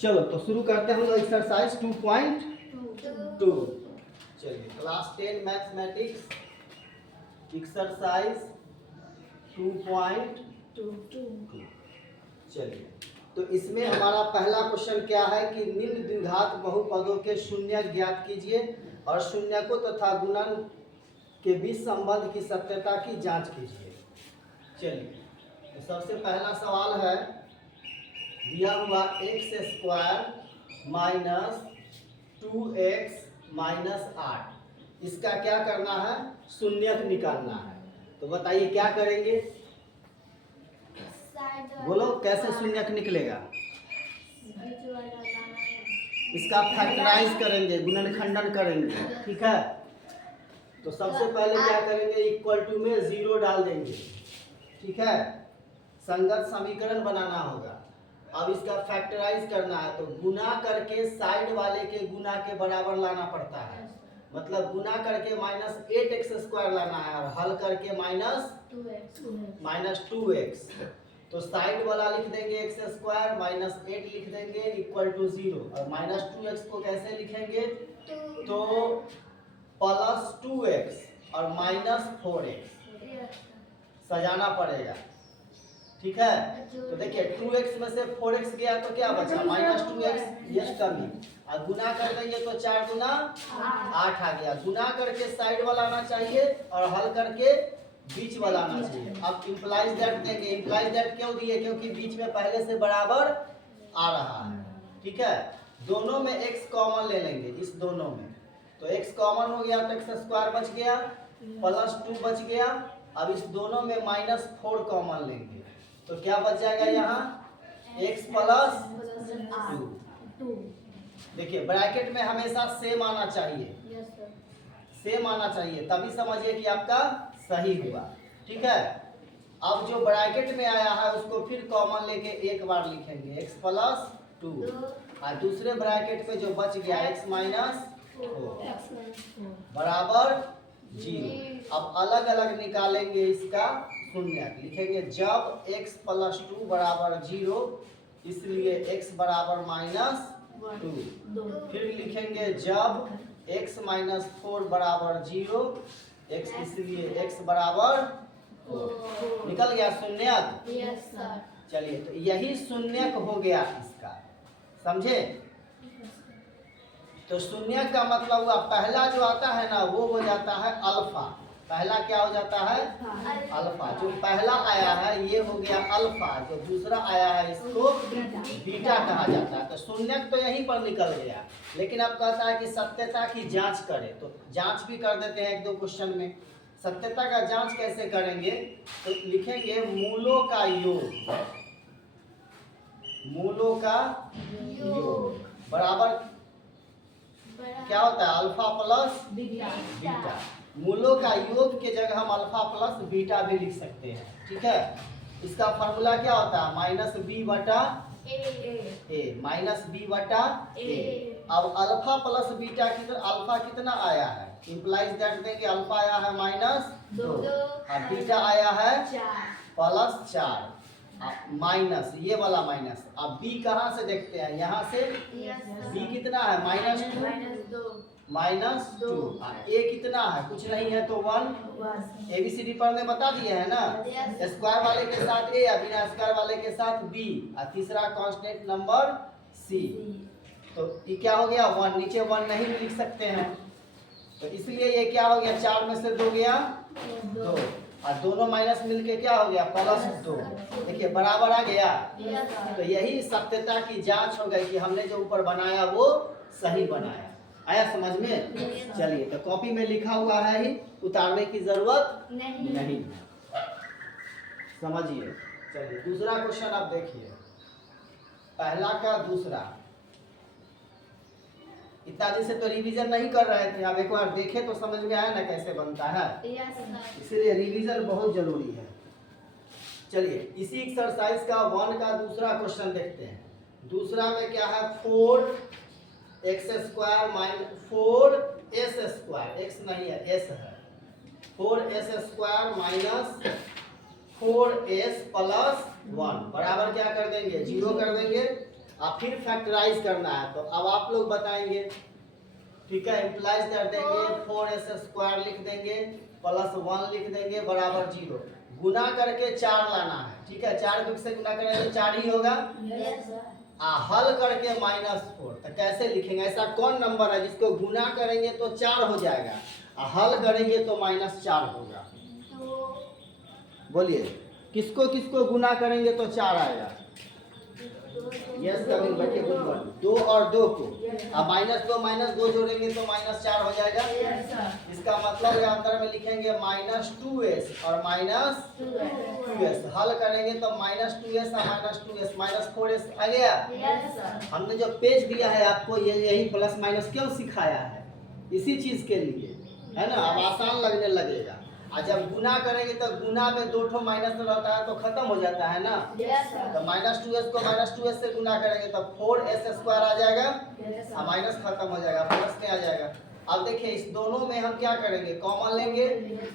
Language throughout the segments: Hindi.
चलो तो शुरू करते हैं हम लोग एक्सरसाइज 2.2। चलिए क्लास 10 मैथमेटिक्स एक्सरसाइज 2.2। चलिए तो इसमें हमारा पहला क्वेश्चन क्या है कि निम्न द्विघात बहुपदों के शून्य ज्ञात कीजिए और शून्य को तथा गुणन के बीच संबंध की सत्यता की जांच कीजिए। चलिए तो सबसे पहला सवाल है दिया हुआ x square minus 2x minus 8, इसका क्या करना है, शून्यक निकालना है। तो बताइए क्या करेंगे, बोलो कैसे शून्यक निकलेगा। इसका फैक्टराइज करेंगे, गुणनखंडन करेंगे, ठीक है। तो सबसे पहले क्या करेंगे, इक्वल टू में 0 डाल देंगे, ठीक है। संगत समीकरण बनाना होगा। अब इसका फैक्टराइज करना है तो गुना करके साइड वाले के गुना के बराबर लाना पड़ता है, मतलब गुना करके माइनस 8x स्क्वायर लाना है और हल करके माइनस 2x। तो साइड वाला लिख देंगे x स्क्वायर माइनस 8 लिख देंगे इक्वल टू 0 और माइनस 2x को कैसे लिखेंगे, तो प्लस 2x और माइनस 4x सजाना पड़ेगा, ठीक है। तो देखिए 2x में से 4x गया तो क्या बचा, माइनस 2x, यस कमी। और गुना कर देंगे तो 4 गुना 8 आ गया। गुना करके साइड वाला आना चाहिए और हल करके बीच वाला आना चाहिए। अब इम्प्लाइज दैट देंगे। इम्प्लाइज दैट क्यों दिए, क्योंकि बीच में पहले से बराबर आ रहा है, ठीक है। दोनों में x कॉमन ले लेंगे, इस दोनों में तो x कॉमन हो गया तो x स्क्वायर बच गया प्लस 2 बच गया। अब इस दोनों में माइनस 4 कॉमन लेंगे तो क्या बच जाएगा यहाँ, x प्लस 2। देखिए ब्रैकेट में हमेशा सेम आना चाहिए, सेम आना चाहिए, तभी समझिए कि आपका सही हुआ, ठीक है। अब जो ब्रैकेट में आया है उसको फिर कॉमन लेके एक बार लिखेंगे x प्लस 2 और दूसरे ब्रैकेट पे जो बच गया x माइनस 4 बराबर 0। अब अलग अलग निकालेंगे इसका शून्य, लिखेंगे जब x प्लस 2 बराबर 0 इसलिए x बराबर माइनस 2। फिर लिखेंगे जब x माइनस 4 बराबर 0 x इसलिए x बराबर 4। निकल गया शून्यक। चलिए तो यही शून्यक हो गया इसका, समझे। तो शून्यक का मतलब हुआ पहला जो आता है ना वो हो जाता है अल्फा। पहला क्या हो जाता है, अल्फा। जो पहला आया है ये हो गया अल्फा, जो दूसरा आया है इसको बीटा कहा जाता है। तो शून्यक तो यहीं पर निकल गया, लेकिन अब कहता है कि सत्यता की जांच करें, तो जांच भी कर देते हैं एक दो क्वेश्चन में। सत्यता का जांच कैसे करेंगे, तो लिखेंगे मूलों का योग, मूलों का योग बराबर क्या होता है, अल्फा प्लस बीटा। मूलों का योग के जगह हम अल्फा प्लस बीटा भी लिख सकते हैं, ठीक है। इसका फॉर्मूला क्या होता है, माइनस बी बटा ए, माइनस बी बटा ए। अब अल्फा प्लस बीटा अल्फा कितना आया है, इम्प्लाइज दैट देंगे अल्फा आया है माइनस 2 और बीटा आया है प्लस 4 माइनस ये वाला माइनस। अब बी कहाँ से देखते हैं, यहाँ से बी कितना है माइनस 2 माइनस 2 ए कितना है, कुछ नहीं है तो 1। एबीसीडी पढ़ने बता दिए है ना, स्क्वायर वाले के साथ ए या बिना स्क्वायर वाले के साथ बी और तीसरा कांस्टेंट नंबर सी। तो ये क्या हो गया 1, नीचे 1 नहीं लिख सकते हैं तो इसलिए ये क्या हो गया 4 में से 2 गया 2 और दोनों माइनस मिलके क्या हो गया प्लस 2। देखिए बराबर आ गया। तो यही सत्यता की जांच हो गई कि हमने जो ऊपर बनाया वो सही बनाया। आया समझ में। चलिए तो कॉपी में लिखा हुआ है ही, उतारने की जरूरत नहीं, समझिए। चलिए दूसरा क्वेश्चन आप देखिए, पहला का दूसरा। इतना दिन से तो रिवीजन नहीं कर रहे थे, अब एक बार देखे तो समझ में आया ना कैसे बनता है, इसलिए रिवीजन बहुत जरूरी है। चलिए इसी एक्सरसाइज का 1 का दूसरा क्वेश्चन देखते हैं। दूसरा में क्या है, 4x square minus 4s square, x नहीं है s है, 4s square minus 4s plus 1 बराबर क्या कर देंगे 0 कर देंगे और फिर फैक्टराइज करना है। तो अब आप लोग बताएंगे, ठीक है। इम्प्लाइज कर देंगे 4s² लिख देंगे प्लस 1 लिख देंगे बराबर 0। गुना करके 4 लाना है, ठीक है। 4 को किससे गुना करेंगे तो 4 ही होगा। हल करके -4। तो कैसे लिखेंगे? ऐसा कौन नंबर है जिसको गुना करेंगे तो 4 हो जाएगा और हल करेंगे तो -4 होगा? बोलिए, किसको किसको गुना करेंगे तो 4 आएगा? यस कमिंग बच्चे, गुड वन। 2 और 2 को अब -2 जोड़ेंगे तो -4 हो जाएगा। इसका मतलब यहाँ अंदर में लिखेंगे -2s और -2s। हल करेंगे तो -2s और -2s -4s आ गया। हमने जो पेज दिया है आपको ये यही प्लस माइनस क्यों सिखाया है? इसी चीज के लिए, है ना। अब आसान लगने लगेगा। और जब गुना करेंगे तो गुना में 2 ठो माइनस रहता है तो खत्म हो जाता है ना। तो -2s को -2s से गुना करेंगे तो 4s² आ जाएगा और माइनस खत्म हो जाएगा, प्लस में आ जाएगा। अब देखिए इस दोनों में हम क्या करेंगे, कॉमन लेंगे।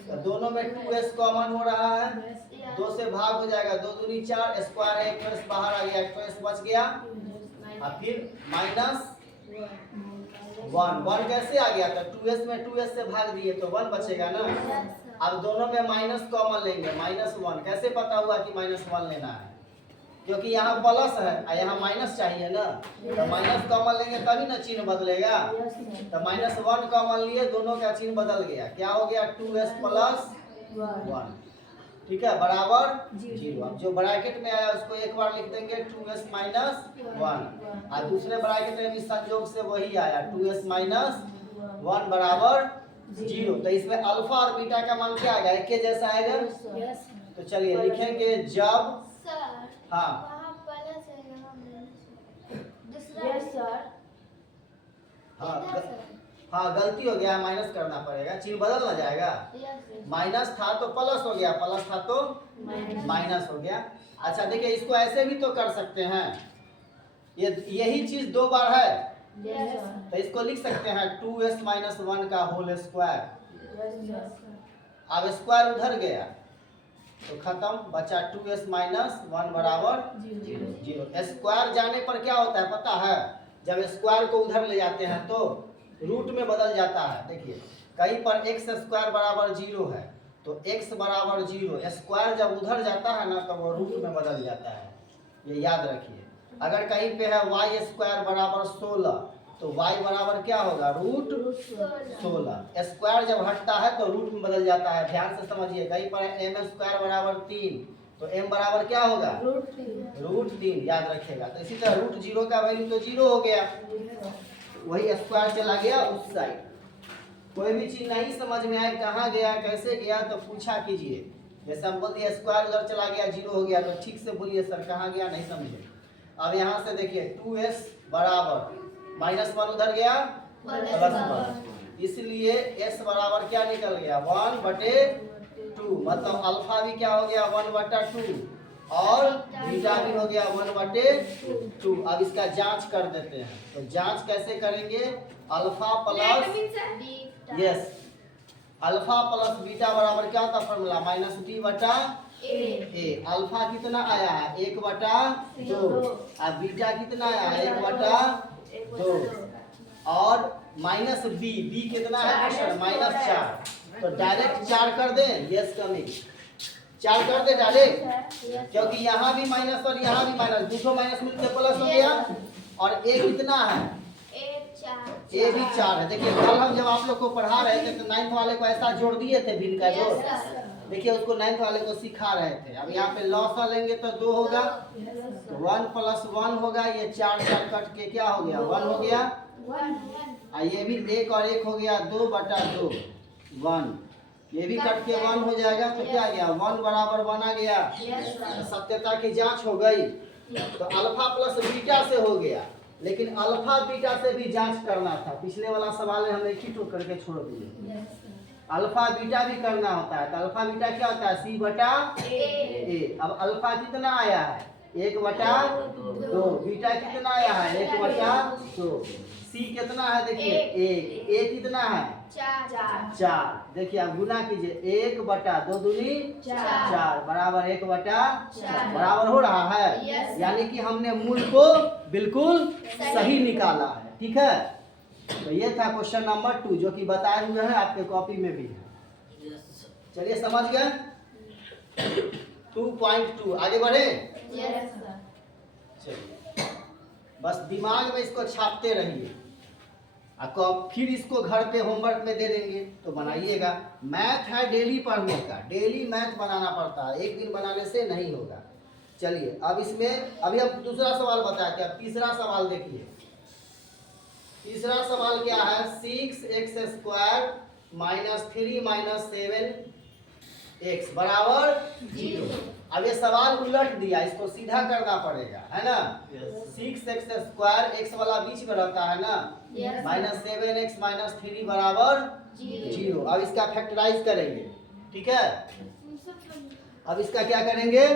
तो दोनों में 2s कॉमन हो रहा है, 2 से भाग हो जाएगा, 2 दूनी 4, स्क्वायर है 1s बाहर आ गया, 1s बच गया और फिर -1 कैसे आ गया? तो 2s में 2s से भाग दिए तो 1 बचेगा ना। अब दोनों में माइनस कॉमन लेंगे, -1। कैसे पता हुआ कि -1 लेना है? क्योंकि यहाँ प्लस है और यहाँ माइनस चाहिए ना। तो माइनस कॉमन लेंगे तभी ना चिन्ह बदलेगा। तो -1 कॉमन लिए, दोनों का चिन्ह बदल गया। क्या हो गया? 2s + 1, ठीक है, बराबर 0। अब जो ब्रैकेट में आया उसको एक बार लिख देंगे 2s - 1 और दूसरे ब्रैकेट में भी संयोग से वही आया 2s - 1 बराबर 0। तो इसमें अल्फा और बीटा का मान क्या आएगा? एक के जैसा आएगा। तो चलिए लिखेंगे जब हाँ हाँ गलती हो गया, माइनस करना पड़ेगा, चिन्ह बदल ना जाएगा। माइनस था तो प्लस हो गया, प्लस था तो माइनस हो गया। अच्छा देखिए इसको ऐसे भी तो कर सकते हैं, यही चीज 2 बार है तो इसको लिख सकते हैं 2s - 1 का होल स्क्वायर। अब स्क्वायर उधर गया तो खत्म, बचा 2s - 1 बराबर 0। स्क्वायर जाने पर क्या होता है पता है? जब स्क्वायर को उधर ले जाते हैं तो रूट में बदल जाता है। देखिए कहीं पर x² बराबर 0 है तो x बराबर 0, स्क्वायर जब उधर जाता है ना तो वो रूट में बदल जाता है, ये याद रखिए। अगर कहीं पे है y² बराबर 16 तो y बराबर क्या होगा? रूट 16। स्क्वायर जब हटता है तो रूट में बदल जाता है, ध्यान से समझिए। कहीं पर m² बराबर 3 तो m बराबर क्या होगा? रूट 3, याद रखिएगा। तो इसी तरह रूट 0 का वैल्यू तो 0 हो गया, वही स्क्वायर चला गया उस साइड। कोई भी चीज नहीं समझ में आए कहाँ गया कैसे गया तो पूछा कीजिए। जैसे हम बोल दिए स्क्वायर उधर चला गया 0 हो गया तो ठीक से बोलिए सर कहाँ गया, नहीं समझे। अब यहाँ से देखिए 2s बराबर -1 उधर गया +1, इसलिए s बराबर क्या निकल गया? 1/2। मतलब अल्फा भी क्या हो गया? 1/2 और बीटा भी हो गया 1/2। अब इसका जांच कर देते हैं। तो जांच कैसे करेंगे? Alpha plus yes alpha plus beta बराबर क्या होता फॉर्मूला? -b/a। अल्फा कितना आया है? 1/2 और बीटा कितना आया है? 1/2 और -b कितना है क्वेश्चन? -4। तो डायरेक्ट 4 कर दें। यस कमिंग 4 कर दे डायरेक्ट, क्योंकि यहाँ भी माइनस और यहाँ भी माइनस, 2 माइनस मिलकर प्लस हो गया और a कितना है? a भी 4 है। देखिए कल हम जब आप लोग को पढ़ा रहे थे तो 9th वाले को ऐसा जोड़ दिए थे भिन्न का जोड़। देखिए उसको 9th वाले को सिखा रहे थे। अब यहाँ पे लॉस लेंगे तो 2 होगा, तो 1 + 1 होगा, ये 4 कट के क्या हो गया? 1 हो गया। ये भी 1 और 1 हो गया 2/2 1, ये भी कट के 1 हो जाएगा। तो क्या गया? 1 बराबर 1 आ गया। सत्यता की जांच हो गई। तो अल्फा प्लस बीटा से हो गया, लेकिन अल्फा बीटा से भी जांच करना था। पिछले वाला सवाल हम एक ही टूक करके छोड़ दिए। अल्फा बीटा भी करना होता है। तो अल्फा बीटा क्या होता है? c/a। अब अल्फा कितना आया है? 1/2। बीटा कितना आया है? 1/2। सी कितना है? देखिए 1, a कितना है? 4। देखिए आप गुना कीजिए, 1 बटा 2 दूनी 4 बराबर 1 बटा 4 बराबर हो रहा है। यानी कि हमने मूल को बिल्कुल सही निकाला है। ठीक है, तो ये था क्वेश्चन नंबर 2 जो कि बताए हुए हैं आपके कॉपी में भी है। चलिए समझ गए। 2.2 आगे बढ़े। चलिए बस दिमाग में इसको छापते रहिए, फिर इसको घर पे होमवर्क में दे देंगे तो बनाइएगा। मैथ है डेली पढ़ने का, डेली मैथ बनाना पड़ता है, एक दिन बनाने से नहीं होगा। चलिए अब इसमें अभी हम दूसरा सवाल बताते हैं। अब तीसरा सवाल देखिए। तीसरा सवाल क्या है, 6x² - 3 - 7x बराबर 0। अब ये सवाल उलट दिया, इसको सीधा करना पड़ेगा, है ना। 6x² x वाला बीच में रहता है ना, -7x - 3 बराबर 0। अब इसका फैक्टराइज करेंगे। ठीक है, अब इसका क्या करेंगे,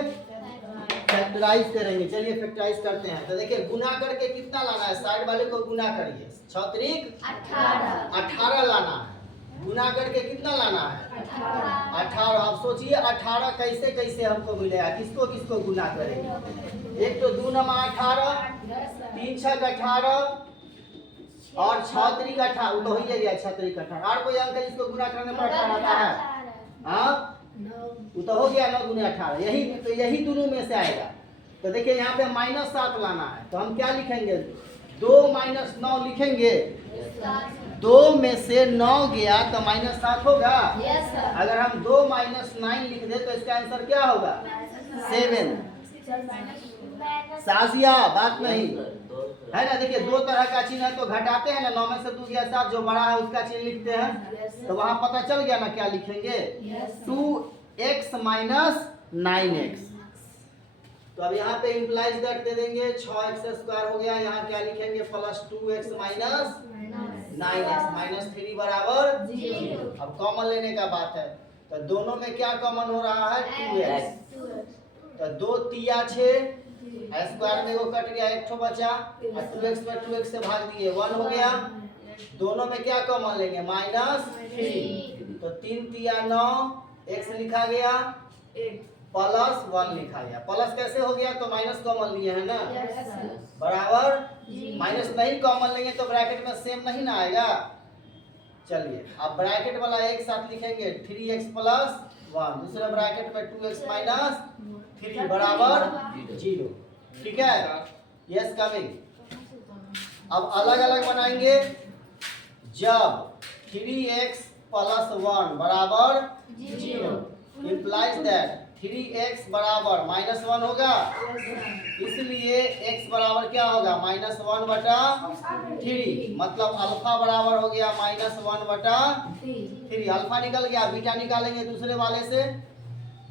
फैक्टराइज करेंगे। चलिए फैक्टराइज करते हैं। तो देखिए गुना करके कितना लाना है, साइड वाले को गुना करिए, 6 त्रिक 18 लाना है। गुना करके कितना लाना है, 18। अब सोचिए 18 कैसे कैसे हमको मिलेगा, किसको किसको गुना करेंगे। एक तो 2 नमा 18, 3 छक 18 और 6 त्रिक 18, वो तो हो ही गया 6 त्रिक 18। और कोई अंक है जिसको गुना करने पर 18 आता है, हाँ वो तो हो गया 9 दूनी 18। यही तो यही दोनों में से आएगा। तो देखिए यहाँ पे -7 लाना है, तो हम क्या लिखेंगे, 2 - 9 लिखेंगे। 2 में से 9 गया तो -7 होगा। अगर हम 2 - 9 लिख दे तो इसका आंसर क्या होगा, 7। साजिया बात नहीं है ना। देखिए 2 तरह का चिन्ह है तो घटाते हैं ना, 9 में से 2 गया 7, जो बड़ा है उसका चिन्ह लिखते हैं। तो वहां पता चल गया ना क्या लिखेंगे, 2x - 9x। तो अब यहाँ पे इम्प्लाइज दैट दे देंगे, 6x² हो गया। यहाँ क्या लिखेंगे, +2x - 9x - 3 बराबर 0। अब कॉमन लेने का बात है, तो दोनों में क्या कॉमन हो रहा है, 2x। तो 2 तिया 6, स्क्वायर में वो कट गया, एक ठो बचा, और 2x में 2x से भाग दिए, 1 हो गया। दोनों में क्या कॉमन लेंगे, -3। तो 3 तिया 9, x लिखा गया, +1 लिखा गया। प्लस कैसे हो गया, तो माइनस कॉमन लिए है ना, बराबर माइनस नहीं कॉमन लेंगे तो ब्रैकेट में सेम नहीं ना आएगा। चलिए अब ब्रैकेट वाला एक साथ लिखेंगे, 3x + 1, दूसरे ब्रैकेट में 2x - 3 बराबर 0। ठीक है, यस कमिंग। अब अलग अलग बनाएंगे। जब 3x + 1 बराबर 0 implies that 3x बराबर -1 होगा, इसलिए x बराबर क्या होगा, -1/3। मतलब अल्फा बराबर हो गया -1/3। अल्फा निकल गया, बीटा निकालेंगे दूसरे वाले से,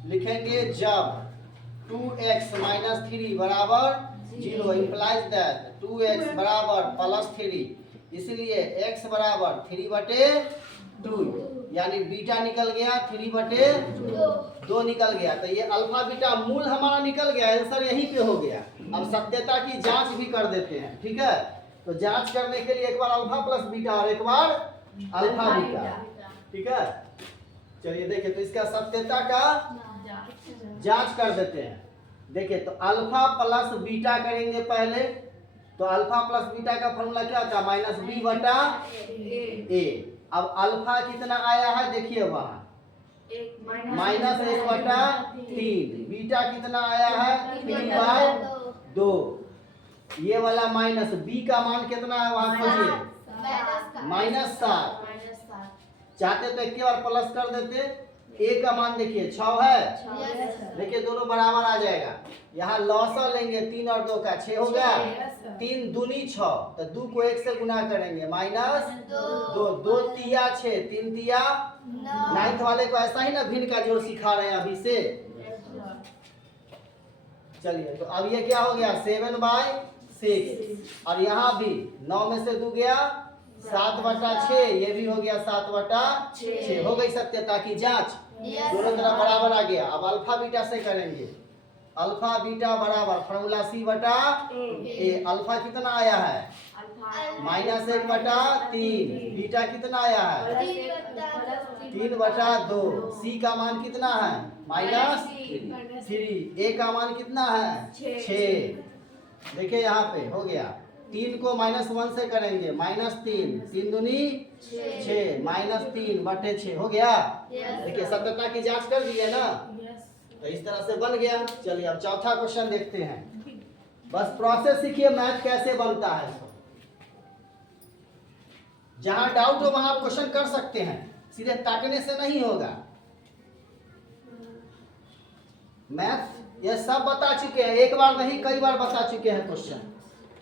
लिखेंगे जब 2x - 3 बराबर 0 implies that 2x बराबर +3, इसलिए x बराबर 3/2, यानी बीटा निकल गया 3/2 निकल गया। तो ये अल्फा बीटा मूल हमारा निकल गया, आंसर यहीं पे हो गया। अब सत्यता की जांच भी कर देते हैं। ठीक है, तो जांच करने के लिए एक बार अल्फा प्लस बीटा और एक बार अल्फा बीटा। ठीक है, चलिए देखिए तो इसका सत्यता का जांच कर देते हैं। देखिए तो अल्फा प्लस बीटा करेंगे पहले, तो अल्फा प्लस बीटा का फॉर्मूला क्या होता है, -b/a। अब अल्फा कितना आया है, देखिए वहां -1/3। बीटा कितना आया है, 3/2। ये वाला माइनस, बी का मान कितना है वहां खोजिए, -7। चाहते तो एक बार प्लस कर देते। ए का मान देखिए 6 है, देखिए दोनों बराबर आ जाएगा। यहाँ लॉसर लेंगे, 3 और 2 का 6 हो गया, 3 दूनी 6, तो 2 को 1 से गुना करेंगे, -2, 2 तिया 6, 3 तिया 9th वाले को ऐसा ही ना भिन्न का जोड़ सिखा रहे हैं अभी से। चलिए तो अब ये क्या हो गया, 7/6। और यहाँ भी 9 में से 2 गया 7/6, ये भी हो गया 7/6। हो गई सत्यता की जांच, दोनों तरफ बराबर आ गया। अब अल्फा बीटा से करेंगे। अल्फा बीटा बराबर फॉर्मूला सी बटा ए। अल्फा कितना आया है -1/3। बीटा कितना आया है 3/2। सी का मान कितना है -3। ए का मान कितना है 6। देखिए यहाँ पे हो गया। 3 को -1 से करेंगे -3, 3 दूनी 6, -3/6 हो गया। देखिए सत्यता की जांच कर दिए ना, तो इस तरह से बन गया। चलिए अब चौथा क्वेश्चन देखते हैं। बस प्रोसेस सीखिए मैथ कैसे बनता है। जहां डाउट हो वहां आप क्वेश्चन कर सकते हैं, सीधे ताकने से नहीं होगा। मैथ ये सब बता चुके हैं, एक बार नहीं कई बार बता चुके हैं क्वेश्चन,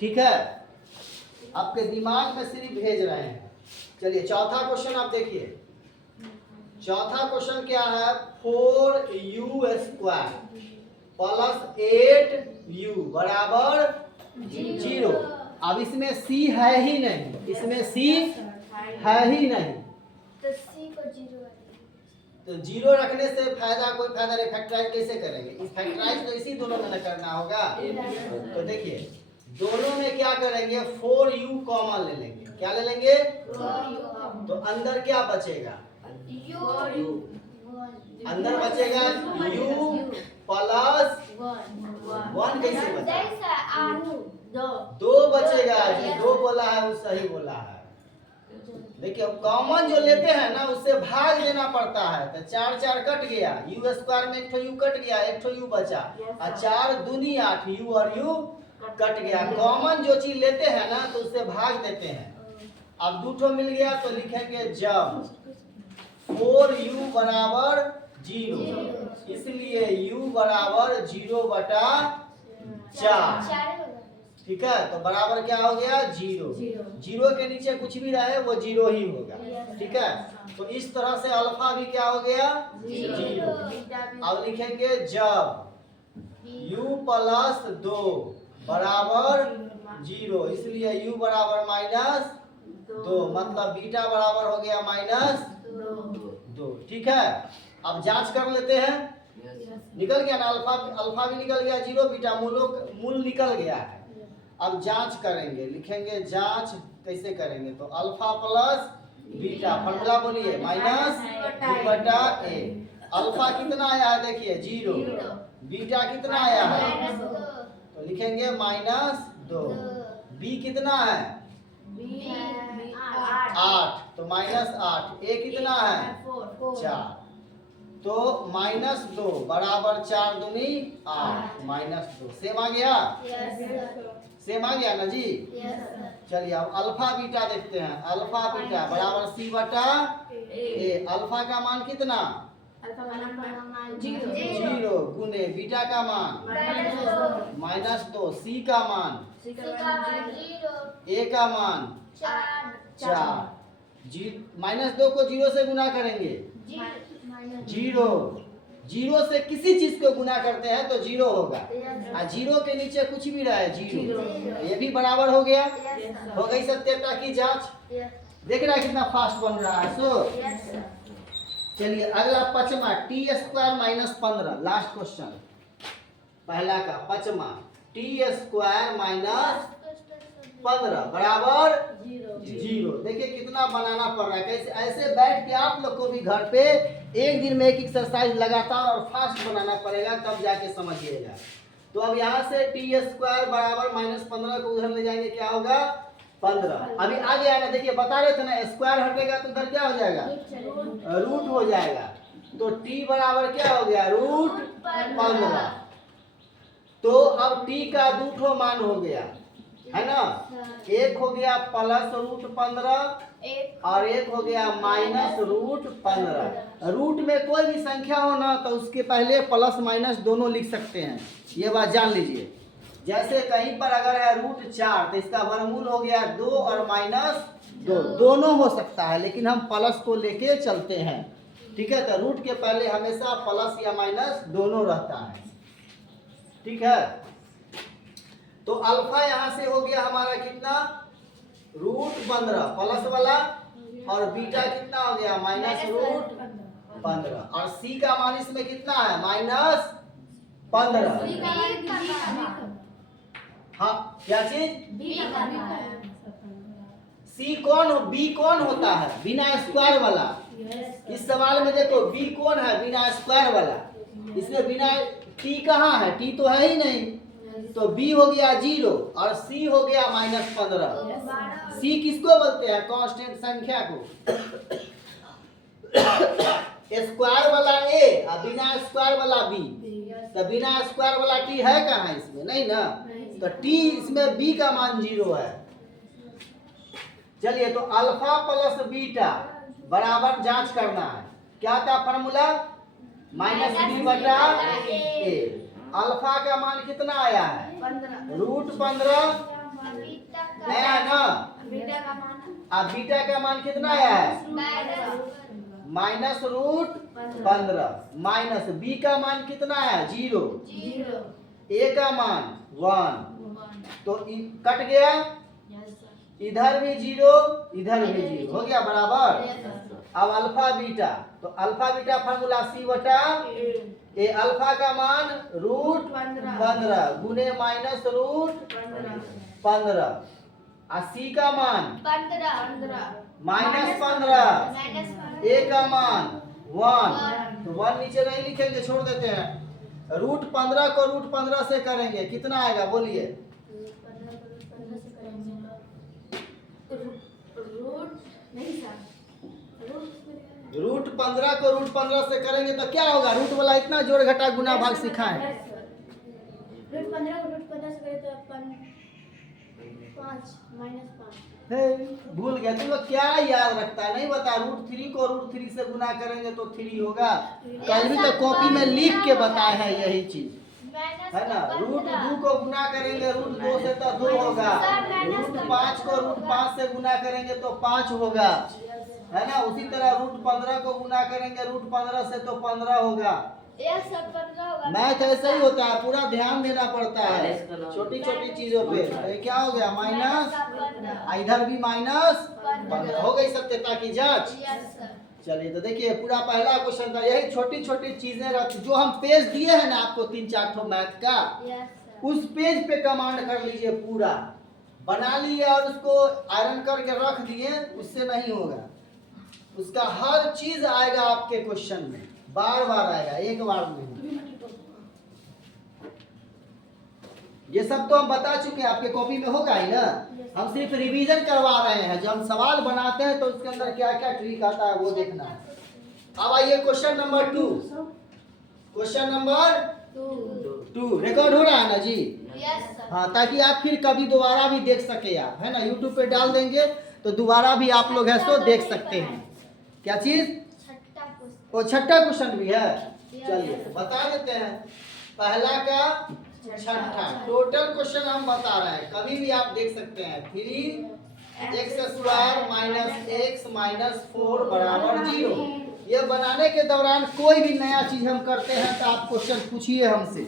ठीक है। आपके दिमाग में सिर्फ भेज रहे हैं। चलिए चौथा क्वेश्चन आप देखिए। चौथा क्वेश्चन क्या है 4u² + 8u बराबर 0। अब इसमें c है ही नहीं, इसमें c है ही नहीं, तो सी को 0 तो 0 रखने से फायदा कोई फायदा नहीं। फैक्टराइज कैसे करेंगे? इस फैक्टराइज तो इसी दोनों में करना होगा। तो देखिए दोनों में क्या करेंगे 4u कॉमन ले लेंगे। क्या ले लेंगे? तो अंदर क्या बचेगा? अंदर बचेगा u प्लस 1 कैसे बचा? 2 बचेगा। जो 2 बोला है वो सही बोला है। देखिए कॉमन जो लेते हैं ना उससे भाग देना पड़ता है। तो 4 4 कट गया, u² में एक ठो u कट गया, एक ठो u बचा, और 4 दूनी 8, u और u कट गया। कॉमन जो चीज लेते हैं ना तो उससे भाग देते हैं। अब 2 ठो मिल गया तो लिखेंगे जब 4u बराबर 0, इसलिए u बराबर 0/4। ठीक है, तो बराबर क्या हो गया 0। 0 के नीचे कुछ भी रहे वो 0 ही होगा। ठीक है, तो इस तरह से अल्फा भी क्या हो गया 0। अब लिखेंगे जब u प्लस 2 बराबर 0, इसलिए u बराबर -2, मतलब बीटा बराबर हो गया -2। ठीक है, अब जांच कर लेते हैं। निकल गया ना अल्फा भी निकल गया 0, बीटा मूल निकल गया है। अब जांच करेंगे, लिखेंगे जांच कैसे करेंगे? तो अल्फा प्लस बीटा, फॉर्मूला बोलिए -b/a। अल्फा कितना आया है देखिए 0, बीटा कितना आया है तो लिखेंगे -2। बी कितना है 8, तो -8। ए कितना है 4, तो -2 बराबर 4 दूनी 8, -2। सेम आ गया? सेम आ गया ना जी? चलिए अब अल्फा बीटा देखते हैं। अल्फा बीटा बराबर c/a। अल्फा का मान कितना 0 गुने बीटा का मान -2, सी का मान ए का मान 4। -2 को 0 से गुना करेंगे 0 से किसी चीज को गुना करते हैं तो 0 होगा, और 0 के नीचे कुछ भी रहा है 0। ये भी बराबर हो गया। हो गई सत्यता की जांच। देख रहा है कितना फास्ट बन रहा है। चलिए अगला पचमा t² - 15, लास्ट क्वेश्चन पहला का पचमा t² - 15 बराबर 0। देखिए कितना बनाना पड़ रहा है। कैसे ऐसे बैठ के आप लोग को भी घर पे एक दिन में एक एक्सरसाइज लगातार और फास्ट बनाना पड़ेगा, तब जाके समझिएगा। तो अब यहाँ से t² बराबर -15 को उधर ले जाएंगे, क्या होगा 15। अभी आगे आएगा, देखिए बता रहे थे ना स्क्वायर हटेगा तो उधर क्या हो जाएगा रूट हो जाएगा। तो t बराबर क्या हो गया √15। तो अब t का 2 ठो मान हो गया है ना, एक हो गया +√15 और एक हो गया -√15। रूट में कोई भी संख्या हो ना तो उसके पहले प्लस माइनस दोनों लिख सकते हैं, ये बात जान लीजिए। जैसे कहीं पर अगर है √4 तो इसका वर्गमूल हो गया 2 और -2, दोनों हो सकता है, लेकिन हम प्लस को लेके चलते हैं। ठीक है, तो रूट के पहले हमेशा प्लस या माइनस दोनों रहता है। ठीक है, तो अल्फा यहाँ से हो गया हमारा कितना √15 प्लस वाला, और बीटा कितना हो गया -√15, और सी का मान इसमें कितना है 15। हाँ क्या चीज? सी कौन बी कौन होता है बिना स्क्वायर वाला? इस सवाल में देखो बी कौन है बिना स्क्वायर वाला? इसमें बिना टी कहाँ है? टी तो है ही नहीं, तो बी हो गया 0 और सी हो गया -15। सी किसको बोलते हैं? कांस्टेंट संख्या को। स्क्वायर वाला ए और बिना स्क्वायर वाला बी, तो बिना स्क्वायर वाला टी है कहाँ इसमें? नहीं ना, तो टी इसमें बी का मान 0 है। चलिए तो अल्फा प्लस बीटा बराबर जांच करना है। क्या था फॉर्मूला? -b/a। अल्फा का मान कितना आया है? √15 है ना, अब बीटा का मान कितना आया है? -√15 माइनस बी का मान कितना है? 0। ए का मान 1, तो कट गया, इधर भी 0 इधर भी 0 हो गया बराबर। अब अल्फा बीटा, तो alpha beta formula c/a। Alpha का मान √15 गुने -√15 और सी का मान -15, ए का मान 1, तो 1 नीचे नहीं लिखेंगे, छोड़ देते हैं। √15 को √15 से करेंगे कितना आएगा बोलिए? √15 को √15 से करेंगे तो क्या होगा? रूट वाला इतना जोड़ घटा गुना भाग सिखाएं। √15 को √15 से करें तो 5 -5। भूल गया तुम लोग, क्या याद रखता है? नहीं बता। √3 को √3 से गुना करेंगे तो 3 होगा। कल भी तो कॉपी में लिख के बताए हैं यही चीज, है ना। √2 को गुना करेंगे √2 से तो 2 होगा। √5 को √5 से गुना करेंगे तो 5 होगा, है ना। उसी तरह √15 को गुना करेंगे √15 से तो 15 होगा। मैथ ऐसा ही होता है, पूरा ध्यान देना पड़ता है छोटी छोटी चीजों पे। तो ये क्या हो गया? माइनस, इधर भी -15 हो गई सत्यता की जांच। चलिए तो देखिए पूरा पहला क्वेश्चन था। यही छोटी छोटी चीजें रहती, जो हम पेज दिए हैं ना आपको 3-4 ठो मैथ का, उस पेज पे कमांड कर लीजिए, पूरा बना लिए और उसको आयरन करके रख दिए, उससे नहीं होगा। उसका हर चीज आएगा आपके क्वेश्चन में, बार बार आएगा, एक बार नहीं। ये सब तो हम बता चुके हैं, आपके कॉपी में होगा ही ना। हम सिर्फ रिवीजन करवा रहे हैं। जब हम सवाल बनाते हैं तो उसके अंदर क्या क्या ट्रिक आता है वो देखना है। अब आइए question number 2। Question number 2 record हो रहा है ना जी? हाँ, ताकि आप फिर कभी दोबारा भी देख सके आप, है ना। यूट्यूब पे डाल देंगे तो दोबारा भी आप लोग है सो देख सकते हैं। क्या चीज? वो छठा क्वेश्चन भी है। चलिए तो बता देते हैं। पहला का छठा टोटल क्वेश्चन हम बता रहे हैं, कभी भी आप देख सकते हैं। 3x² - x - 4 बराबर 0। ये बनाने के दौरान कोई भी नया चीज हम करते हैं तो आप क्वेश्चन पूछिए हमसे,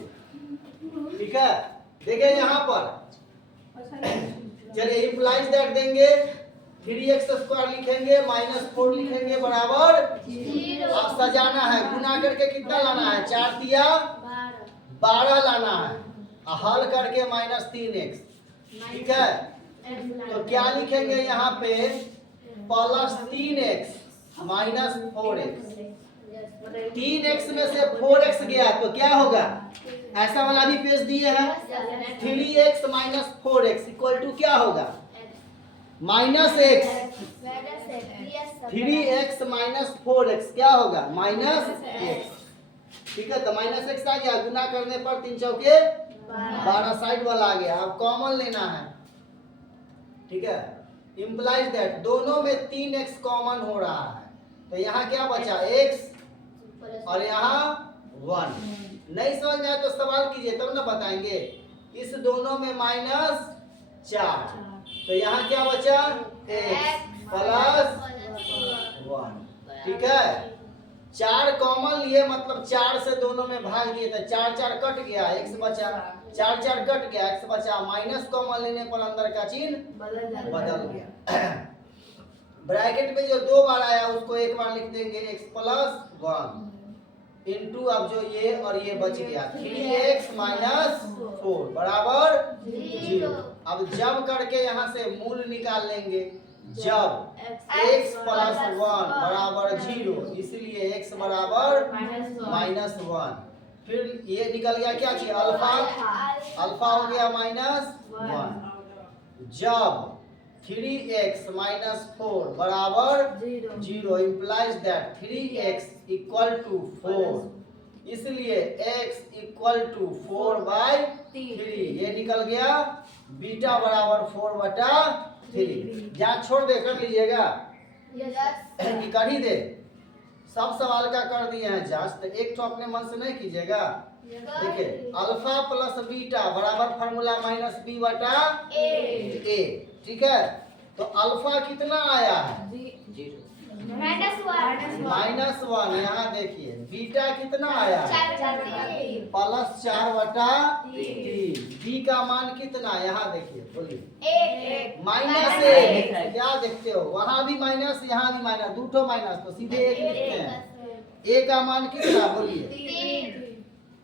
ठीक है। देखिए यहाँ पर, चलिए इम्प्लाइज दैट देंगे, 3x² लिखेंगे -4 लिखेंगे बराबर 0। अब सजाना है, गुना करके कितना लाना है? 4 तिया 12 लाना है, हल करके -3x, ठीक है। तो क्या लिखेंगे यहाँ पे? +3x - 4x। 3x में से 4x गया तो क्या होगा? ऐसा वाला भी पेज दिए हैं। 3x - 4x इक्वल टू क्या होगा? -x। 3x - 4x क्या होगा? -x, ठीक है। तो -x आ गया, गुना करने पर 3 चौके 12 साइड वाला आ गया। अब कॉमन लेना है, ठीक है। इम्प्लाइज दैट दोनों में 3x कॉमन हो रहा है, तो यहाँ क्या बचा? x और यहाँ 1। नहीं समझ में आया तो सवाल कीजिए, तब ना बताएंगे। इस दोनों में -4, तो यहाँ क्या बचा? x + 1, ठीक है। 4 कॉमन लिए, मतलब 4 से दोनों में भाग दिए तो 4 4 कट गया, x बचा। 4 4 कट गया, x बचा। माइनस कॉमन लेने पर अंदर का चिन्ह बदल गया। ब्रैकेट में जो 2 बार आया उसको एक बार लिख देंगे, x + 1, इंटू अब जो ये और ये बच गया 3x माइनस 4 बराबर 0। अब जब करके यहाँ से मूल निकाल लेंगे, जब x प्लस 1 बराबर 0, इसलिए x बराबर -1। फिर ये निकल गया क्या चीज, अल्फा, अल्फा हो गया -1। जब 3x माइनस 4 बराबर 0 implies that 3x equal to 4, इसलिए x इक्वल टू 4/3। ये निकल गया बीटा बराबर 4/3। जांच छोड़ दे, कर लीजिएगा कि कर ही दे, सब सवाल का कर दिए हैं जांच, तो एक तो अपने मन से नहीं कीजिएगा। देखिए अल्फा प्लस बीटा बराबर फार्मूला -b/a, ठीक है। तो अल्फा कितना आया है, -1। यहाँ देखिए बीटा कितना आया है, +4/3। बी का मान कितना, यहाँ देखिए, बोलिए -1। क्या देखते हो, वहाँ भी माइनस यहाँ भी माइनस, दो माइनस, तो सीधे 1 लिखते हैं। ए का मान कितना, बोलिए,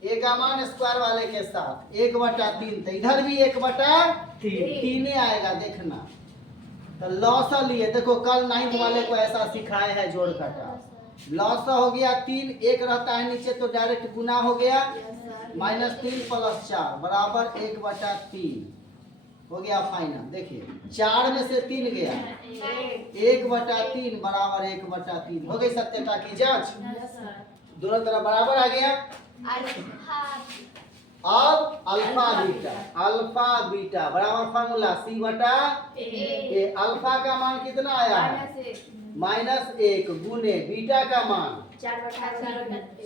ए का मान स्क्वायर वाले के साथ 1/3, तो इधर भी 1/3 आएगा, देखना। तो लॉसा लिए, देखो कल 9th वाले को ऐसा सिखाए हैं जोड़ घटा। लॉसा हो गया 3, 1 रहता है नीचे तो डायरेक्ट गुना हो गया, -3 + 4 बराबर 1/3 हो गया फाइनल। देखिए 4 में से 3 गया, 1/3 बराबर 1/3 हो गई सत्यता की जांच, दोनों तरफ बराबर आ गया। अब अल्फा बीटा बराबर फार्मूला c/a। अल्फा का मान कितना आया है, -1 गुने बीटा का मान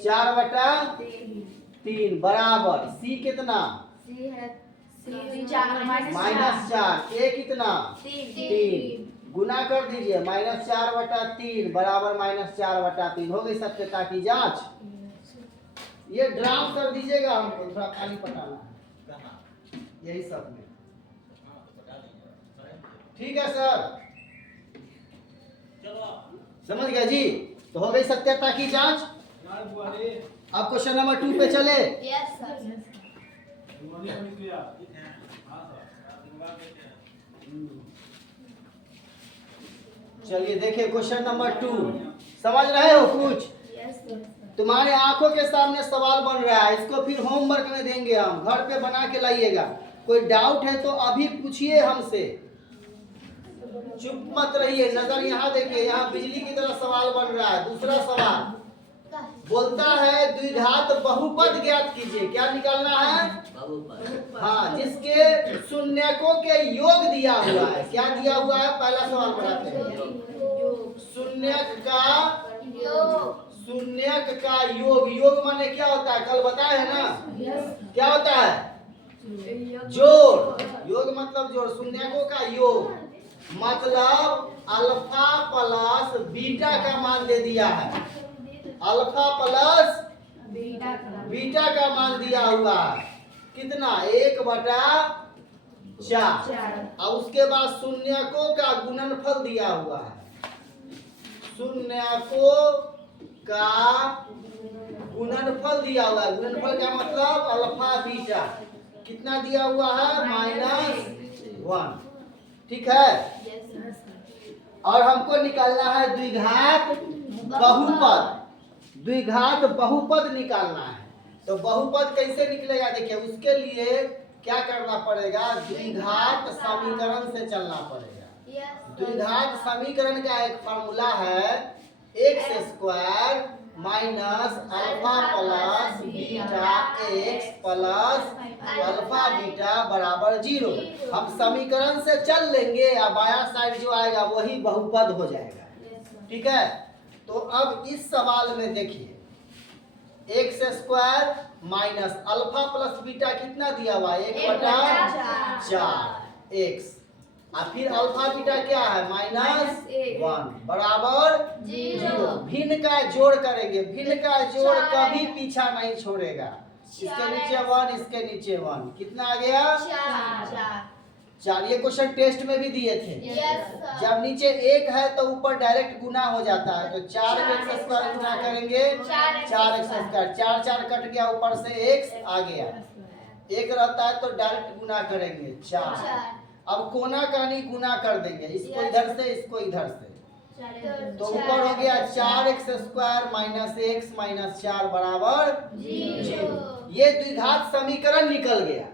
4/3 बराबर c कितना, -4, a कितना 3, गुना कर दीजिए, -4/3 बराबर -4/3 हो गई सत्यता की जांच। ये ड्राफ्ट कर दीजिएगा, हमको थोड़ा खाली पटाना है यही सब में, ठीक है सर, समझ गया जी। तो हो गई सत्यता की जांच। अब क्वेश्चन नंबर 2 पे चले। चलिए देखिए क्वेश्चन नंबर 2, समझ रहे हो कुछ, तुम्हारे आंखों के सामने सवाल बन रहा है, इसको फिर होमवर्क में देंगे, हम घर पे बना के लाइएगा। कोई डाउट है तो अभी पूछिए हमसे, चुप मत रहिए। नजर यहाँ देखिए, यहाँ बिजली की तरह सवाल बन रहा है। दूसरा सवाल बोलता है द्विघात बहुपद ज्ञात कीजिए। क्या निकालना है, हाँ, जिसके शून्यकों के योग दिया हुआ है। क्या दिया हुआ है, पहला सवाल पढ़ाते हैं। शून्यक का योग, योग माने क्या होता है, कल बताए है ना, क्या होता है, जोड़। योग मतलब जोड़, शून्यकों का योग मतलब अल्फा प्लस बीटा का मान दे दिया है, अल्फा प्लस बीटा का मान दिया हुआ है कितना, 1/4। और उसके बाद शून्यकों का गुणनफल दिया हुआ है, शून्यकों का गुणनफल दिया हुआ है। गुणनफल का मतलब अल्फा बीटा कितना दिया हुआ है, -1, ठीक है। और हमको निकालना है द्विघात बहुपद, द्विघात बहुपद निकालना है। तो बहुपद कैसे निकलेगा, देखिए उसके लिए क्या करना पड़ेगा, द्विघात समीकरण से चलना पड़ेगा। द्विघात समीकरण का एक फॉर्मूला है x² minus alpha plus beta x plus alpha beta बराबर 0। हम समीकरण से चल लेंगे, और बाया साइड जो आएगा वही बहुपद हो जाएगा, ठीक है। तो अब इस सवाल में देखिए, x² minus alpha plus beta कितना दिया हुआ है, 1/4 x, और फिर अल्फा बीटा क्या है, -1 बराबर 0। भिन्न का जोड़ करेंगे, भिन्न का जोड़ कभी पीछा नहीं छोड़ेगा। इसके नीचे 1, इसके नीचे 1, कितना आ गया, 4। ये क्वेश्चन टेस्ट में भी दिए थे। जब नीचे 1 है तो ऊपर डायरेक्ट गुना हो जाता है, तो 4x² गुना करेंगे 4x²। 4 4 कट गया, ऊपर से x आ गया, 1 रहता है तो डायरेक्ट गुना करेंगे 4। अब कोना कानी गुना कर देंगे, इसको इधर से इसको इधर से, तो ऊपर हो गया 4x² माइनस x माइनस 4 बराबर 0। ये द्विघात समीकरण निकल गया।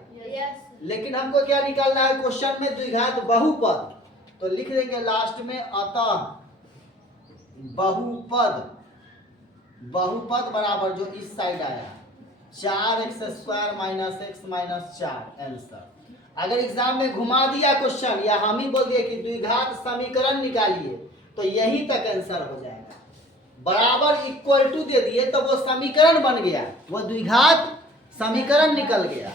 लेकिन हमको क्या निकालना है क्वेश्चन में? द्विघात बहुपद। तो लिख देंगे लास्ट में अतः बहुपद बराबर जो इस साइड आया 4x² minus x minus 4 answer. अगर एग्जाम में घुमा दिया क्वेश्चन या हम ही बोल दिए कि द्विघात समीकरण निकालिए तो यही तक आंसर हो जाएगा। बराबर इक्वल टू दे दिए तो वो समीकरण बन गया, वो द्विघात समीकरण निकल गया।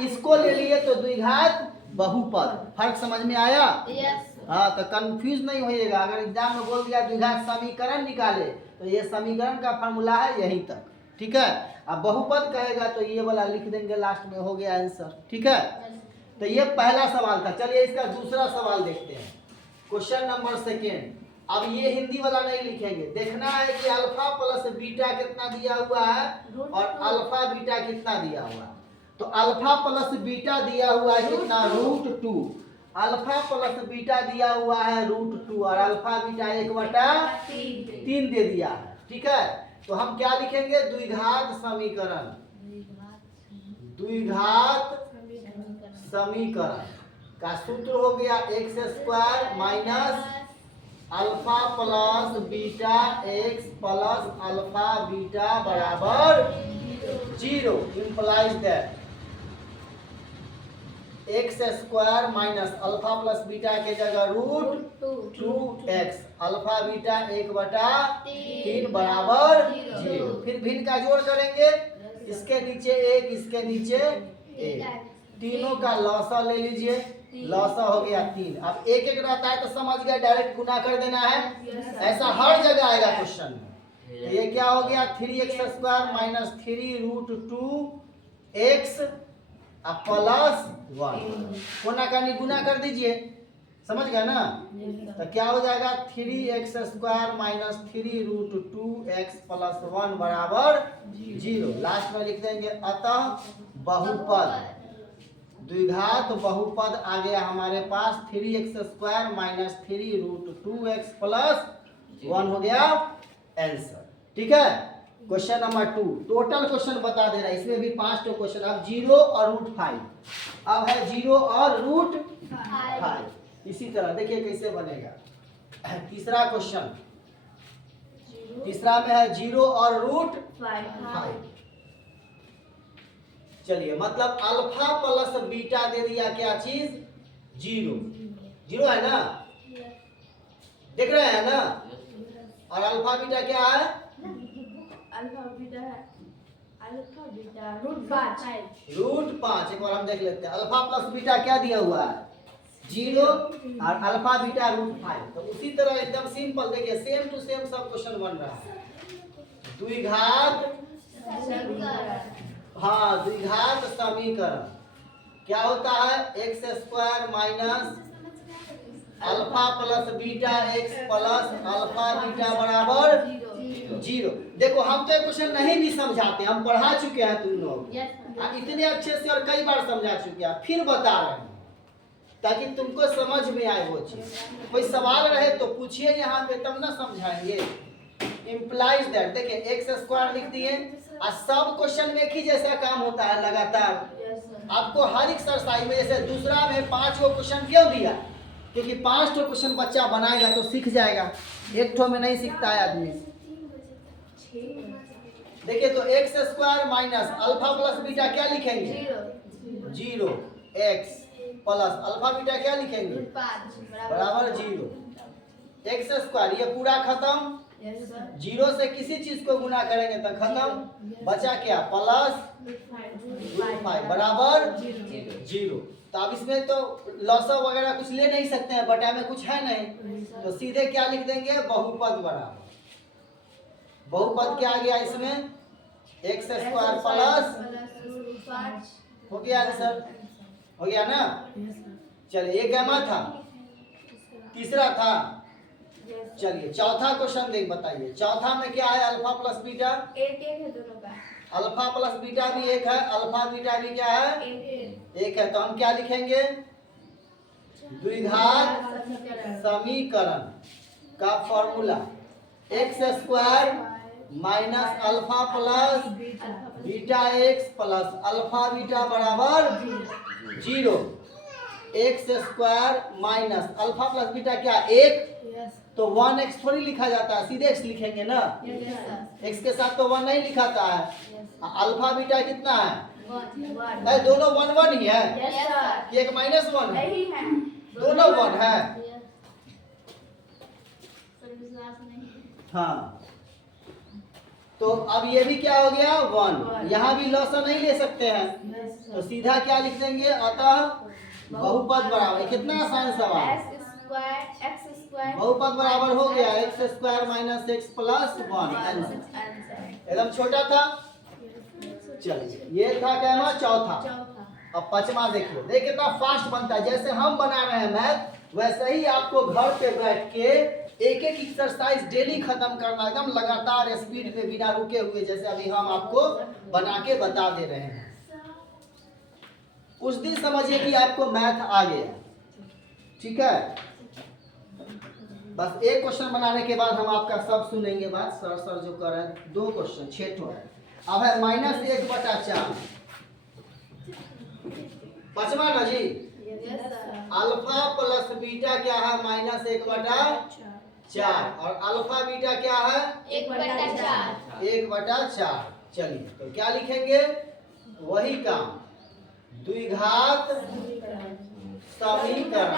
इसको ले लिए तो द्विघात बहुपद। फर्क समझ में आया? हाँ, तो कंफ्यूज नहीं होइएगा। अगर एग्जाम में बोल दिया द्विघात समीकरण निकाले तो ये समीकरण का फॉर्मूला है यहीं तक, ठीक है। अब बहुपद कहेगा तो ये वाला लिख देंगे लास्ट में, हो गया आंसर, ठीक है। तो ये पहला सवाल था। चलिए इसका दूसरा सवाल देखते हैं, क्वेश्चन नंबर 2। अब ये हिंदी वाला नहीं लिखेंगे, देखना है कि अल्फा प्लस बीटा कितना दिया हुआ है और अल्फा बीटा कितना दिया हुआ है। तो अल्फा प्लस बीटा दिया हुआ है कितना? √2। अल्फा प्लस बीटा दिया हुआ है √2 और अल्फा बीटा 1/3 दे दिया है, ठीक है। तो हम क्या लिखेंगे? द्विघात समीकरण। द्विघात समीकरण का सूत्र हो गया x² minus alpha plus beta x plus alpha beta बराबर 0। Implies that x² minus alpha plus beta के जगह √2x अल्फा बीटा 1/3 बराबर 0। फिर भिन्न का जोड़ करेंगे, इसके नीचे 1 इसके नीचे 1, तीनों का लौसा ले लीजिए, लौसा हो गया 3। अब 1 1 रहता है तो समझ गया डायरेक्ट गुना कर देना है, ऐसा हर जगह आएगा क्वेश्चन में। तो ये क्या हो गया? 3x² minus 3√2x plus 1। कोना कानी गुना कर दीजिए, समझ गया ना। तो क्या हो जाएगा? 3x² माइनस 3√2x प्लस 1 बराबर 0। लास्ट में लिख देंगे अतः बहुपद। द्विघात बहुपद आ गया हमारे पास 3x² माइनस 3√2x प्लस 1 हो गया आंसर, ठीक है। क्वेश्चन नंबर 2 टोटल क्वेश्चन बता दे रहा है, इसमें भी 5 तो क्वेश्चन। अब 0 और √5, अब है 0 और √5। इसी तरह देखिए कैसे बनेगा। तीसरा क्वेश्चन, तीसरा में है 0 और √5। चलिए, मतलब अल्फा प्लस बीटा दे दिया क्या चीज? 0 है ना, देख रहे हैं ना। और अल्फा बीटा क्या है? अल्फा बीटा है √5। एक बार हम देख लेते हैं। अल्फा प्लस बीटा क्या दिया हुआ है? 0 और अल्फा बीटा √5। तो उसी तरह एकदम सिंपल देखिए, सेम टू सेम सब क्वेश्चन बन रहा है। द्विघात, हाँ, द्विघात समीकरण क्या होता है? x² minus alpha plus beta x plus alpha beta बराबर 0। देखो, हम तो क्वेश्चन नहीं भी समझाते, हम पढ़ा चुके हैं तुम लोग, इतने अच्छे से और कई बार समझा चुके हैं, फिर बता रहे हैं ताकि तुमको समझ में आए वो चीज। कोई सवाल रहे तो पूछिए यहाँ पे, तब ना समझाएंगे। इम्प्लाइज दैट, देखिए x² लिख दिए और सब क्वेश्चन में एक ही जैसा काम होता है लगातार। आपको हर एक्सरसाइज में, जैसे दूसरा में 5 गो क्वेश्चन क्यों दिया? क्योंकि 5 ठो क्वेश्चन बच्चा बनाएगा तो सीख जाएगा, एक ठो में नहीं सीखता है आदमी। देखिए, तो x² minus alpha plus beta क्या लिखेंगे? 0 x प्लस अल्फा बीटा क्या लिखेंगे? बराबर 0 x²। ये पूरा खत्म, 0 से किसी चीज को गुना करेंगे तो खत्म, बचा क्या? प्लस √5 बराबर 0। तो अब इसमें तो लॉसअप वगैरह कुछ ले नहीं सकते हैं, बटा में कुछ है नहीं, तो सीधे क्या लिख देंगे? बहुपद बराबर। बहुपद क्या आ गया इसमें? x² प्लस, हो गया आंसर, हो गया ना। चलिए ये गैमा था, तीसरा था। चलिए चौथा क्वेश्चन देख बताइए, चौथा में क्या है? Alpha plus beta. एक है दोनों का। अल्फा प्लस बीटा भी एक है, अल्फा बीटा भी क्या है? एक है। तो हम क्या लिखेंगे? द्विघात समीकरण का formula x square minus alpha plus beta x plus alpha beta बराबर 0। X square minus alpha plus beta क्या? 1। तो 1x थोड़ी लिखा जाता है, सीधे x लिखेंगे ना। x के साथ तो 1 नहीं लिखाता है। अल्फा बीटा कितना है? दोनों 1 1 ही है कि एक -1 है? दोनों 1 है। हाँ, तो अब ये भी क्या हो गया? 1। यहाँ भी लॉसा नहीं ले सकते हैं, तो सीधा क्या लिख देंगे? अतः बहुपद बराबर, कितना आसान सवाल। बहुपद बराबर हो गया x square minus x plus 1। एकदम छोटा था। चलिए ये था कैमा चौथा। अब पांचवा देखिए, देखिए कितना फास्ट बनता है। जैसे हम बना रहे हैं मैथ, वैसे ही आपको घर पे बैठ के एक एक एक्सरसाइज डेली खत्म करना, एकदम लगातार स्पीड में बिना रुके हुए, जैसे अभी हम आपको बना के बता दे रहे हैं। उस दिन समझिए कि आपको मैथ आ गया, ठीक है। बस एक क्वेश्चन बनाने के बाद हम आपका सब सुनेंगे बात। सर जो कर रहे हैं 2 क्वेश्चन 6 ठो है। अब है -1/4। पांचवा ना जी, अल्फा प्लस बीटा क्या है? -1/4। और अल्फा बीटा क्या है? 1/4। चलिए तो क्या लिखेंगे? वही काम, द्विघात समीकरण।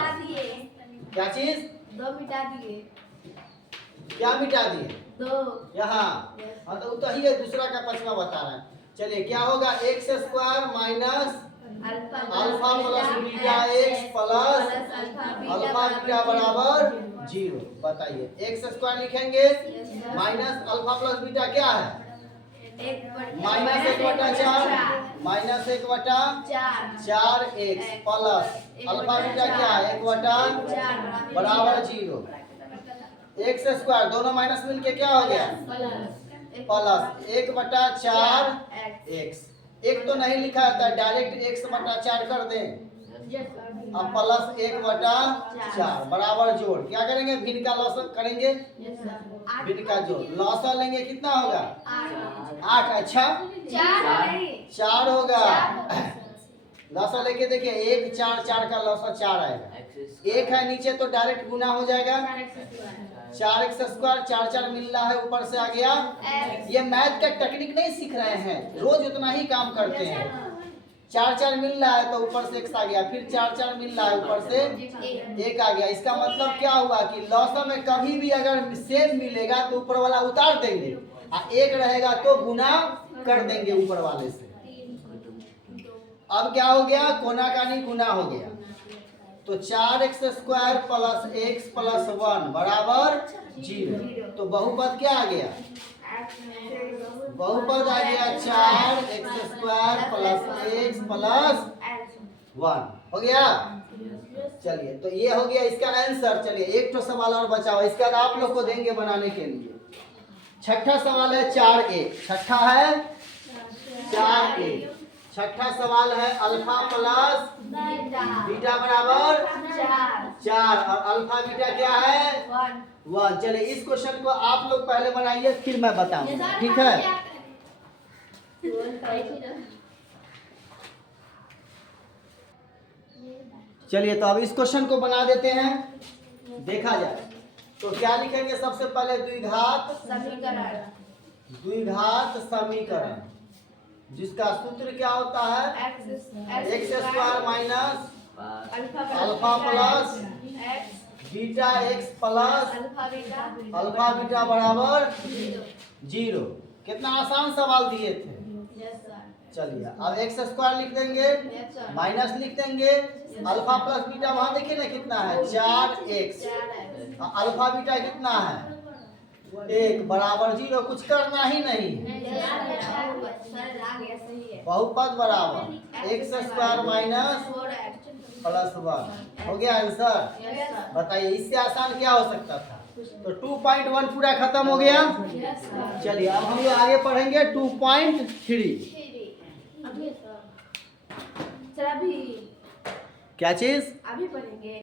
क्या चीज? 2 मिटा दिए। क्या मिटा दिए? 2 यहाँ। हाँ तो ही है, दूसरा का पांचवा बता रहे हैं। चलिए क्या होगा? X square minus alpha plus beta x plus alpha beta बराबर 0। बताइए एक्स स्क्वायर लिखेंगे, माइनस अल्फा प्लस बीटा क्या है? -1/4 minus 1/4 x plus alpha beta क्या है? 1/4 बराबर 0। एक्स स्क्वायर दोनों माइनस मिलके क्या हो गया? Plus 1/4 x. एक तो नहीं लिखा था, डायरेक्ट x/4 कर दें। अब प्लस 1/4 बराबर जोड़, क्या करेंगे? भिन्न का लॉस करेंगे, भिन्न का जोड़। लॉस लेंगे, कितना होगा? 8। अच्छा 4 होगा। लॉस लेके देखिए 1 4 4 का लॉस 4 आएगा। 1 है नीचे तो डायरेक्ट गुना हो जाएगा। 4x स्क्वायर 4 4 मिल रहा है, ऊपर से आ गया। ये मैथ का टेक्निक नहीं सीख रहे हैं, रोज उतना ही काम करते हैं। 4 4 मिल रहा है तो ऊपर से x आ गया, फिर 4 4 मिल रहा है ऊपर से 1 आ गया। इसका मतलब क्या हुआ कि लॉस में कभी भी अगर सेम मिलेगा तो ऊपर वाला उतार देंगे, और 1 रहेगा तो गुना कर देंगे ऊपर वाले से। अब क्या हो गया? कोना कानी गुना हो गया। तो 4x square plus x plus 1 बराबर 0। तो बहुपद क्या आ गया? बहुपद आ गया 4x square plus x plus 1 हो गया। चलिए तो ये हो गया इसका आंसर। चलिए एक तो सवाल और बचा हुआ, इसका आप लोग को देंगे बनाने के लिए। छठा सवाल है 4a। छठा है 4a। छठा सवाल है अल्फा प्लस बीटा बराबर 4 और अल्फा बीटा क्या है? 1। चलिए इस क्वेश्चन को आप लोग पहले बनाइए, फिर मैं बताऊंगा, ठीक है। चलिए तो अब इस क्वेश्चन को बना देते हैं, देखा जाए। तो क्या लिखेंगे? सबसे पहले द्विघात समीकरण, जिसका सूत्र क्या होता है? X square minus alpha plus beta x plus alpha beta बराबर 0। कितना आसान सवाल दिए थे। चलिए अब एक्स स्क्वायर लिख देंगे, माइनस लिख देंगे, अल्फा प्लस बीटा वहां देखिए ना कितना है? 4x। अल्फा बीटा कितना है? 1 बराबर 0। कुछ करना ही नहीं, बहुपद बराबर एक्स स्क्वायर माइनस +1 हो गया आंसर। Yes sir. बताइए इससे आसान क्या हो सकता था। तो 2.1 पूरा खत्म हो गया। Yes sir. चलिए अब हम लोग आगे पढ़ेंगे 2.3। अभी सर। सर अभी क्या चीज? अभी पढ़ेंगे।